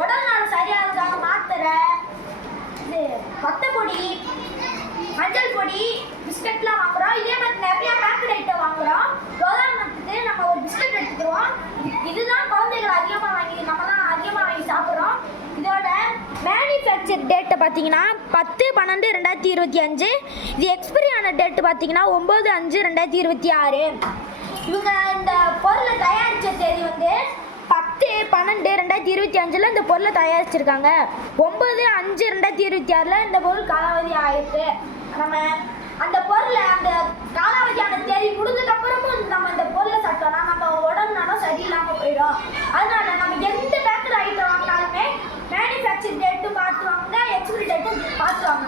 உடல் நலம் சரியாகிறதுக்காக மாத்திரை, இது கொத்த பொடி, மஞ்சள் பொடி, பிஸ்கட்லாம் வாங்குறோம். இதே மாதிரி நிறைய பேக்கெட் ஐட்டம் வாங்குறோம். உதாரணத்துக்கு நம்ம ஒரு பிஸ்கட் எடுத்துக்கிறோம். இதுதான் குழந்தைகள் அதிகமாக வாங்கி சாப்பிட்றோம். இதோட மேனுஃபேக்சர் டேட்டை பார்த்தீங்கன்னா 10/12/2025. இது எக்ஸ்பைரி ஆன டேட்டு பார்த்தீங்கன்னா 9/5/2026. இவங்க இந்த பொருளை தயாரித்த தேதி வந்து 10/12/2025 இந்த பொருளை தயாரிச்சிருக்காங்க. 9/5/2026 இந்த பொருள் காலாவதி ஆயிருக்கு. நம்ம அந்த பொருளை அந்த காலாவதியான தேதி முடிஞ்சதுக்கப்புறமும் நம்ம இந்த பொருளை சாப்பிட்டோம்னா நம்ம உடம்பு நலம் சரியில்லாமல் போயிடும். அதனால நம்ம எந்த பேக்கெட் ஐட்டம் வாங்கினாலுமே மேனுஃபேக்சர் டேட்டு பார்த்து வாங்க, எக்ஸ்பைரி டேட்டு பார்த்து வாங்க.